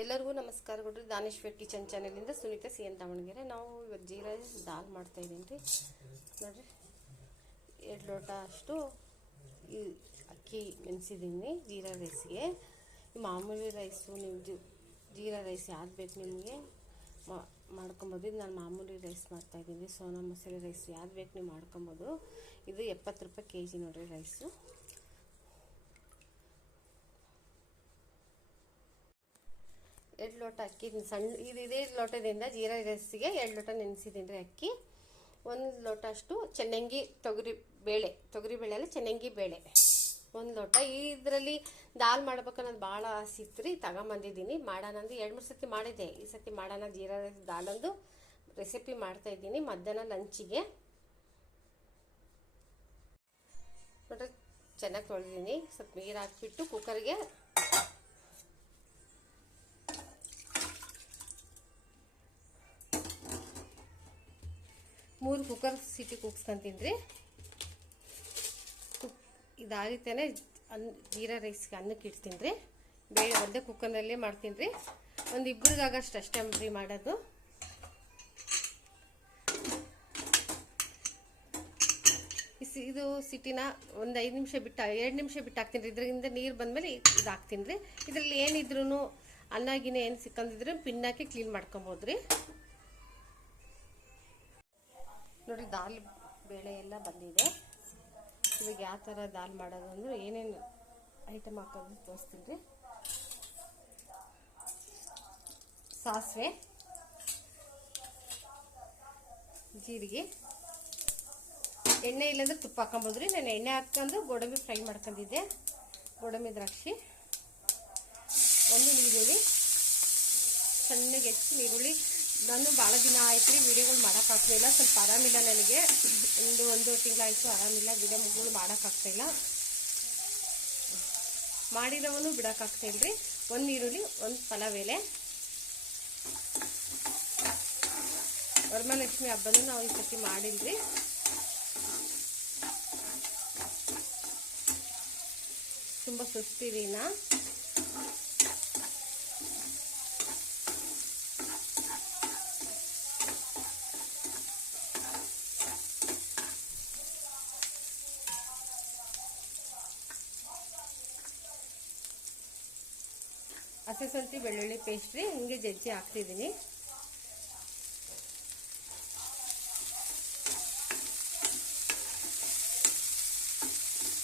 ಎಲ್ಲರಿಗೂ ನಮಸ್ಕಾರ ಕೊಡ್ರಿ. ದಾನೇಶ್ವರ್ ಕಿಚನ್ ಚಾನೆಲಿಂದ ಸುನೀತಾ ಸಿ ಎನ್ ದಾವಣಗೆರೆ. ನಾವು ಇವತ್ತು ಜೀರಾ ರೈಸ್ ದಾಲ್ ಮಾಡ್ತಾ ಇದ್ದೀನಿ ರೀ. ನೋಡಿರಿ. ಎರಡು ಲೋಟ ಅಷ್ಟು ಈ ಅಕ್ಕಿ ನೆನೆಸಿದ್ದೀನಿ ಜೀರಾ ರೈಸ್ಗೆ. ಮಾಮೂಲಿ ರೈಸು ನೀವು ಜೀರಾ ರೈಸ್ ಯಾವ್ದು ಬೇಕು ನಿಮಗೆ ಮಾಡ್ಕೊಬೋದು. ಇದು ನಾನು ಮಾಮೂಲಿ ರೈಸ್ ಮಾಡ್ತಾಯಿದ್ದೀನಿ ಸೋನಾ ಮಸಾಲೆ ರೈಸ್ ಯಾವ್ದು ಬೇಕು ನೀವು ಮಾಡ್ಕೊಬೋದು. ಇದು ಎಪ್ಪತ್ತು ರೂಪಾಯಿ ಕೆ ಜಿ ನೋಡಿರಿ ರೈಸು. ಎರಡು ಲೋಟ ಅಕ್ಕಿ ಸಣ್ಣ, ಇದು ಲೋಟದಿಂದ ಜೀರಾ ರೈಸಿಗೆ ಎರಡು ಲೋಟ ನೆನೆಸಿದ್ದೀನಿ ರೀ ಅಕ್ಕಿ. ಒಂದು ಲೋಟ ಅಷ್ಟು ಚೆನ್ನಂಗಿ ತೊಗರಿ ಬೇಳೆ ತೊಗರಿ ಬೇಳೆ ಅಲ್ಲ, ಚೆನ್ನಂಗಿ ಬೇಳೆ. ಒಂದು ಲೋಟ. ಇದರಲ್ಲಿ ದಾಲ್ ಮಾಡ್ಬೇಕನ್ನೋದು ಭಾಳ ಆಸೆ ಇತ್ತು ರೀ ತಗೊಂಬಂದಿದ್ದೀನಿ. ಮಾಡೋಣ ಅಂದ್ರೆ ಎರಡು ಮೂರು ಸತಿ ಮಾಡಿದ್ದೆ. ಈ ಸತಿ ಮಾಡೋಣ ಜೀರಾ ರೈಸ್ ದಾಲೊಂದು ರೆಸಿಪಿ ಮಾಡ್ತಾಯಿದ್ದೀನಿ ಮಧ್ಯಾಹ್ನ ಲಂಚಿಗೆ ನೋಡ್ರಿ, ಚೆನ್ನಾಗಿ ತೊಳೆದಿದ್ದೀನಿ. ಸ್ವಲ್ಪ ನೀರು ಹಾಕಿಬಿಟ್ಟು ಕುಕ್ಕರ್ಗೆ ಮೂರು ಕುಕ್ಕರ್ ಸಿಟಿ ಕೂಗ್ಸ್ಕೊಂತೀನಿ ರೀ. ಕುಕ್ ಇದಾಗಿತ್ತೇನೆ ಅನ್ನ ಜೀರಾ ರೈಸ್ಗೆ ಅನ್ನಕ್ಕೆ ಇಡ್ತೀನಿ ರೀ. ಬೇಳೆ ಒಂದೇ ಕುಕ್ಕರ್ನಲ್ಲೇ ಮಾಡ್ತೀನಿ ರೀ. ಒಂದು ಇಬ್ಬರಿಗಾಗಷ್ಟು ಅಷ್ಟೇ ರೀ ಮಾಡೋದು. ಇದು ಸಿಟಿನ ಒಂದು ಐದು ನಿಮಿಷ ಬಿಟ್ಟು, ಎರಡು ನಿಮಿಷ ಬಿಟ್ಟು ಹಾಕ್ತೀನಿ ರೀ. ಇದರಿಂದ ನೀರು ಬಂದಮೇಲೆ ಇದು ಹಾಕ್ತೀನಿ ರೀ. ಇದರಲ್ಲಿ ಏನಿದ್ರು ಅನ್ನಗಿನ ಏನು ಸಿಕ್ಕಂದಿದ್ರೆ ಪಿನ್ನಾಕಿ ಕ್ಲೀನ್ ಮಾಡ್ಕೊಬೋದು ರೀ. ನೋಡಿ, ದಾಲ್ ಬೇಳೆ ಎಲ್ಲ ಬಂದಿದೆ. ಇವಾಗ ಯಾವ ಥರ ದಾಲ್ ಮಾಡೋದು ಅಂದರೆ ಏನೇನು ಐಟಮ್ ಹಾಕೋದು ತೋರಿಸ್ತೀನಿ. ರೀ ಸಾಸಿವೆ, ಜೀರಿಗೆ, ಎಣ್ಣೆ ಇಲ್ಲಂದ್ರೆ ತುಪ್ಪ ಹಾಕೊಂಬೋದು ರೀ. ನಾನು ಎಣ್ಣೆ ಹಾಕ್ಕೊಂಡು ಗೋಡಂಬಿ ಫ್ರೈ ಮಾಡ್ಕೊಂಡಿದ್ದೆ. ಗೋಡಂಬಿ ದ್ರಾಕ್ಷಿ, ಒಂದು ನೀರುಳ್ಳಿ ಸಣ್ಣಗೆ ಹೆಚ್ಚು ನೀರುಳ್ಳಿ ನಾನು ಭಾಳ ದಿನ ಆಯ್ತು ರೀ ವೀಡಿಯೋಗಳು ಮಾಡೋಕ್ಕಾಗ್ತಾಯಿಲ್ಲ ಸ್ವಲ್ಪ ಆರಾಮಿಲ್ಲ ನನಗೆ. ಒಂದು ಒಂದು ತಿಂಗಳಾಯಿತು ಆರಾಮಿಲ್ಲ ವೀಡಿಯೋಗಳು ಮಾಡೋಕ್ಕಾಗ್ತಾಯಿಲ್ಲ ಮಾಡಿರೋವನು ಬಿಡೋಕ್ಕಾಗ್ತಾಯಿಲ್ಲ ರೀ ಒಂದು ಈರುಳ್ಳಿ, ಒಂದು ಪಲಾವ್ ಎಲೆ ವರಮಹಾಲಕ್ಷ್ಮಿ ಹಬ್ಬನೂ ನಾವು ಈ ಸತಿ ಮಾಡಿಲ್ರಿ. ತುಂಬ ಸುಸ್ತಿರಿನ ಹಸಿ ಶುಂಠಿ ಬೆಳ್ಳುಳ್ಳಿ ಪೇಸ್ಟ್ ರೀ, ಹಿಂಗೆ ಜಜ್ಜಿ ಹಾಕ್ತಿದ್ದೀನಿ.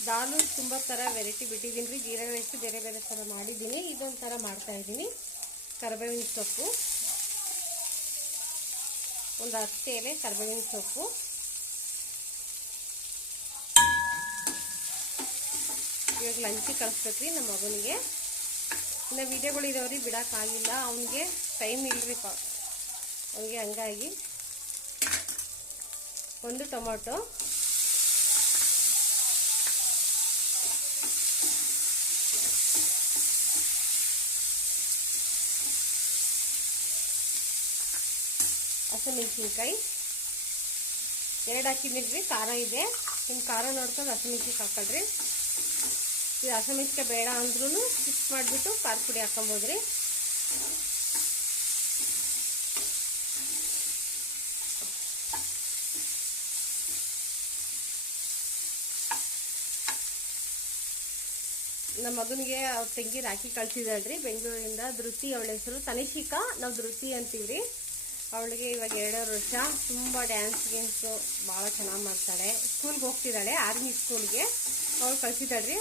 ದಾಲು ತುಂಬ ಥರ ವೆರೈಟಿ ಬಿಟ್ಟಿದ್ದೀನಿ ರೀ, ಜೀರಾ ರೈಸ್ ಬೇರೆ ಬೇರೆ ಥರ ಮಾಡಿದ್ದೀನಿ. ಇದೊಂದು ಥರ ಮಾಡ್ತಾಯಿದ್ದೀನಿ ಕರಿಬೇವಿನ ಸೊಪ್ಪು. ಒಂದು ಹತ್ತು ಎಲೆ ಕರ್ಬೇವಿನ ಸೊಪ್ಪು. ಇವಾಗ ಲಂಚಿ ಕಳಿಸ್ಬೇಕು ರೀ ನಮ್ಮ ಮಗನಿಗೆ. ಇನ್ನು ವಿಡಿಯೋಗಳು ಇದಾವ್ರಿ ಬಿಡೋಕ್ಕಾಗಿಲ್ಲ ಅವನಿಗೆ ಟೈಮ್ ಇಲ್ಲರಿ ಪಾ. ಅವನಿಗೆ ಹಂಗಾಗಿ ಒಂದು ಟೊಮೊಟೊ. ಹಸಿಮೆಣಸಿನ್ಕಾಯಿ. ಎರಡು ಹಾಕಿದ್ದೀನಿ ರೀ, ಖಾರ ಇದೆ. ನಿಮ್ಮ ಖಾರ ನೋಡ್ಕೊಂಡು ಹಸಿಮೆಣಸಿನ್ಕಾಯಿ ಹಾಕೊಳ್ರಿ ಇದು ಹಸಿಮೆಣ್ಸಿನ್ಕಾಯಿ ಬೇಡ ಅಂದ್ರೂ ಮಿಕ್ಸ್ ಮಾಡಿಬಿಟ್ಟು ಖಾರ ಪುಡಿ ಹಾಕೊಬೋದು ರೀ ನಮ್ಮ ಮಗನಿಗೆ ಅವ್ರ ತಂಗಿ ರಾಖಿ ಕಳ್ಸಿದಾಳ್ರಿ ಬೆಂಗಳೂರಿಂದ ಧೃತಿ ಅವಳ ಹೆಸರು ತನಿಷಿಕಾ. ನಾವು ಧೃತಿ ಅಂತೀವಿ ರೀ ಅವಳಿಗೆ ಇವಾಗ ಎರಡೂವರೆ ವರ್ಷ. ತುಂಬ ಡ್ಯಾನ್ಸ್ ಗೇಮ್ಸು ಭಾಳ ಚೆನ್ನಾಗಿ ಮಾಡ್ತಾಳೆ. ಸ್ಕೂಲ್ಗೆ ಹೋಗ್ತಿದ್ದಾಳೆ. ಆರ್ಮಿ ಸ್ಕೂಲ್ಗೆ ಅವಳು ಕಳ್ಸಿದ್ದಾಳ್ರಿ.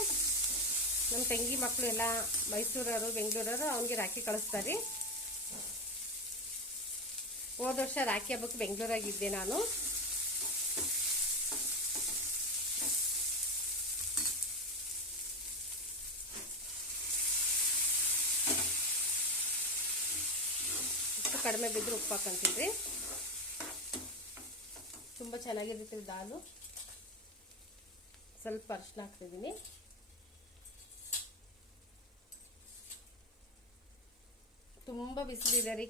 ನಮ್ಮ ತಂಗಿ ಮಕ್ಕಳು ಎಲ್ಲ ಮೈಸೂರವರು, ಬೆಂಗಳೂರವರು ಅವನಿಗೆ ರಾಖಿ ಕಳಿಸ್ತಾರೆ. ಹೋದ ವರ್ಷ ರಾಖಿ ಹಬ್ಬಕ್ಕೆ ಬೆಂಗಳೂರಾಗಿದ್ದೆ ನಾನು. ಕಡಿಮೆ ಬಿದ್ದರೆ ಉಪ್ಪು ಹಾಕೊಂತೀನಿ ತುಂಬ ಚೆನ್ನಾಗಿರುತ್ತೆ ದಾಲು. ಸ್ವಲ್ಪ ಅರ್ಶನ ಹಾಕ್ತಿದ್ದೀನಿ. ತುಂಬ ಬಿಸಿಲಿದೆ ರೀ.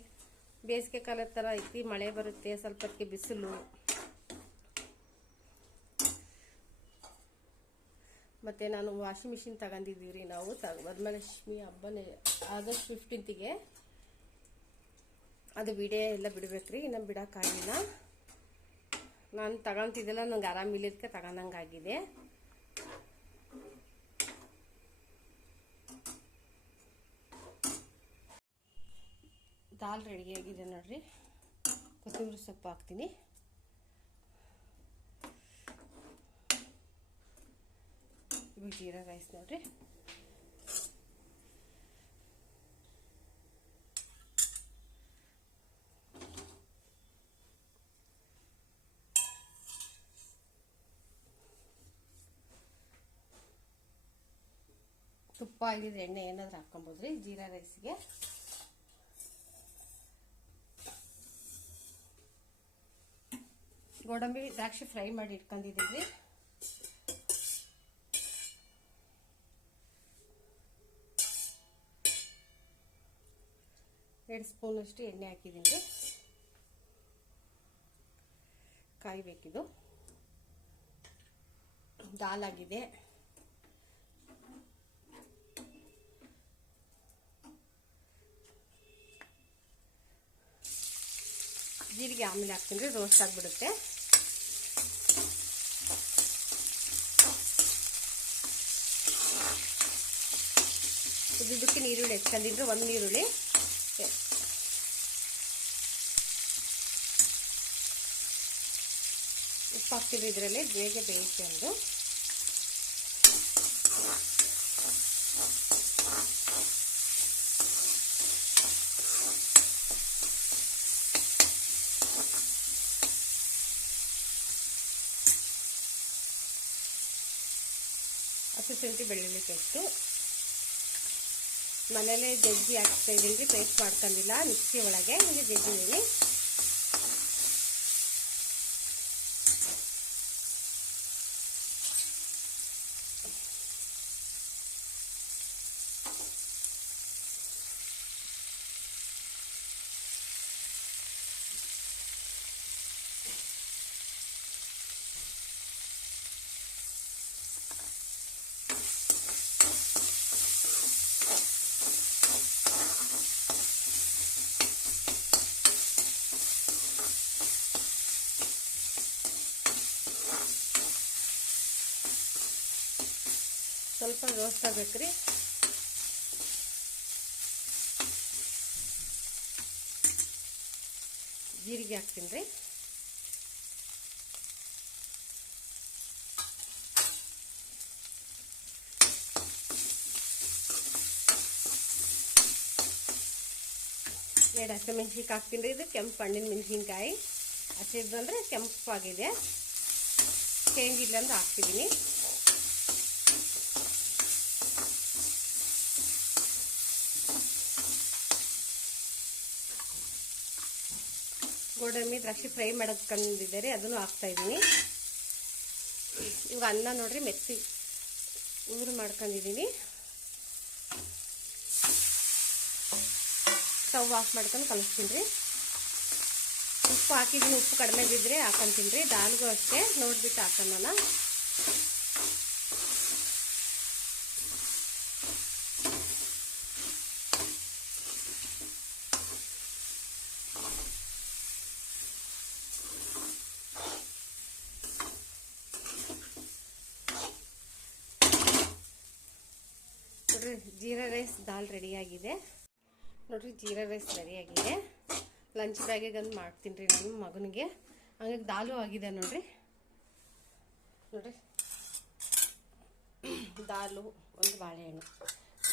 ಬೇಸಿಗೆ ಕಾಲದ ಥರ ಐತಿ, ಮಳೆ ಬರುತ್ತೆ ಸ್ವಲ್ಪಕ್ಕೆ ಬಿಸಿಲು. ಮತ್ತು ನಾನು ವಾಷಿಂಗ್ ಮಿಷಿನ್ ತಗೊಂಡಿದ್ದೀವಿ ರೀ ನಾವು. ವರಮಹಾಲಕ್ಷ್ಮಿ ಹಬ್ಬನೇ, ಆಗಸ್ಟ್ ಫಿಫ್ಟೀನ್ತಿಗೆ ಅದು ವಿಡಿಯೋ ಎಲ್ಲ ಬಿಡ್ಬೇಕ್ರಿ ಇನ್ನೂ ಬಿಡೋಕ್ಕಾಗಿಲ್ಲ ನಾನು ತಗೊಂತಿದ್ದೆಲ್ಲ ನಂಗೆ ಆರಾಮಿಲ್ಲದಕ್ಕೆ ತಗೊಂಡಂಗಾಗಿದೆ ದಾಲ್ ರೆಡಿಯಾಗಿದೆ ನೋಡ್ರಿ. ಕೊತ್ತಂಬರಿ ಸೊಪ್ಪು ಹಾಕ್ತೀನಿ. ಇವಾಗ ಜೀರಾ ರೈಸ್ ನೋಡ್ರಿ. ತುಪ್ಪ ಆಗಿದೆ ಎಣ್ಣೆ ಏನಾದರೂ ಹಾಕ್ಕೊಬೋದ್ರಿ ಜೀರಾ ರೈಸ್ಗೆ ಗೋಡಂಬಿ ದ್ರಾಕ್ಷಿ ಫ್ರೈ ಮಾಡಿ ಇಟ್ಕೊಂಡಿದ್ದೀವಿ. ಎರಡು ಸ್ಪೂನಷ್ಟು ಎಣ್ಣೆ ಹಾಕಿದ್ದೀನಿ. ಕಾಯಬೇಕಿದು. ಆಗಿದೆ. ಜೀರಿಗೆ ಆಮೇಲೆ ಹಾಕ್ತೀನಿ. ರೋಸ್ಟ್ ಆಗಿಬಿಡುತ್ತೆ. ಉದ್ದುದಕ್ಕೆ ನೀರುಳ್ಳಿ ಹೆಚ್ಚಂದಿದ್ರೆ ಒಂದು ನೀರುಳ್ಳಿ. ಉಪ್ಪು ಹಾಕ್ತೀವಿ ಇದರಲ್ಲಿ ಬೇಗ ಬೇಯಿಸ್ಕೊಂಡು ಹಸಿ ಶುಂಠಿ ಬೆಳ್ಳುಳ್ಳಿ ಪೇಸ್ಟು ಮನೇಲೆ ಜಜ್ಜಿ ಹಾಕ್ತಾ ಇದ್ದೀನಿ ಪೇಸ್ಟ್ ಮಾಡ್ಕೊಂಡಿಲ್ಲ ಮಿಕ್ಸಿ ಒಳಗೆ ಹಿಂಗೆ ಜಜ್ಜಿದ್ದೀನಿ ಸ್ವಲ್ಪ ಆಗ್ಬೇಕ್ರಿ ಜೀರಿಗೆ ಹಾಕ್ತೀನಿ ರೀ. ಎರಡು ಹಸಿಮೆಣ್ಸಿನ್ಕಾಯಿ ಹಾಕ್ತೀನಿ ರೀ. ಇದು ಕೆಂಪು ಹಣ್ಣಿನ ಮೆಣಸಿನ್ಕಾಯಿ. ಹಸಿದ್ದು ಅಂದರೆ ಕೆಂಪಾಗಿದೆ ಚೇಂಜ್ ಇಲ್ಲ ಅಂದ್ರೆ ಹಾಕ್ತಿದ್ದೀನಿ ಗೋಡಂಬಿ ದ್ರಾಕ್ಷಿ ಫ್ರೈ ಮಾಡಕ್ಕಂದಿದ್ದಾರೆ ಅದನ್ನು ಹಾಕ್ತಾ ಇದ್ದೀನಿ. ಇವಾಗ ಅನ್ನ ನೋಡ್ರಿ, ಮೆತ್ತಿ ಊರು ಮಾಡ್ಕೊಂಡಿದ್ದೀನಿ. ಸ್ಟವ್ ಆಫ್ ಮಾಡ್ಕೊಂಡು ಕಲಿಸ್ತೀನಿ. ರೀ ಉಪ್ಪು ಹಾಕಿದ್ದೀನಿ, ಉಪ್ಪು ಕಡಿಮೆ ಬಿದ್ದರೆ ಹಾಕೊಂತೀನಿ ರೀ, ದಾಲ್ಗೂ ಅಷ್ಟೇ, ನೋಡಿಬಿಟ್ಟು ಹಾಕೋಣ ನೋಡ್ರಿ ಜೀರಾ ರೈಸ್ ದಾಲ್ ರೆಡಿ ಆಗಿದೆ. ನೋಡ್ರಿ, ಜೀರಾ ರೈಸ್ ರೆಡಿಯಾಗಿದೆ ಲಂಚ್ ಬ್ಯಾಗಿಗೆ ಮಾಡ್ತೀನಿ ರೀ ನನ್ನ ಮಗನಿಗೆ. ಹಂಗಾಗಿ ದಾಲು ಆಗಿದೆ ನೋಡ್ರಿ. ನೋಡ್ರಿ. ದಾಲು, ಒಂದು ಬಾಳೆಹಣ್ಣು.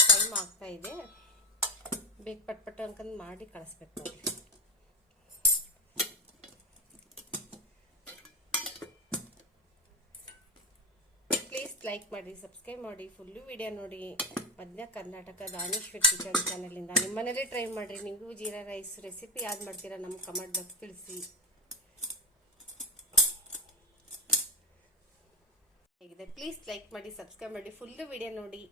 ಟೈಮ್ ಆಗ್ತಾ ಇದೆ. ಪಟ್ ಪಟ್ ಅನ್ಕೊಂಡು ಮಾಡಿ ಕಳಿಸ್ಬೇಕು ನೋಡ್ರಿ. ಲೈಕ್ ಮಾಡಿ ಸಬ್ಸ್ಕ್ರೈಬ್ ಮಾಡಿ ಫುಲ್ಲು ವಿಡಿಯೋ ನೋಡಿ. ಮಧ್ಯ ಕರ್ನಾಟಕ ದಾನೇಶ್ವರ್ ಕಿಚನ್ ಚಾನಲಿಂದ ನಿಮ್ಮ ಮನೇಲಿ ಟ್ರೈ ಮಾಡಿರಿ. ನಿಮಗೂ ಜೀರಾ ರೈಸ್ ರೆಸಿಪಿ ಯಾವ್ದು ಮಾಡ್ತೀರಾ ನಮ್ಮ ಕಮೆಂಟ್ ಬಾಕ್ಸ್ ತಿಳಿಸಿ. ಹೇಗಿದೆ? ಪ್ಲೀಸ್ ಲೈಕ್ ಮಾಡಿ ಸಬ್ಸ್ಕ್ರೈಬ್ ಮಾಡಿ ಫುಲ್ಲು ವಿಡಿಯೋ ನೋಡಿ.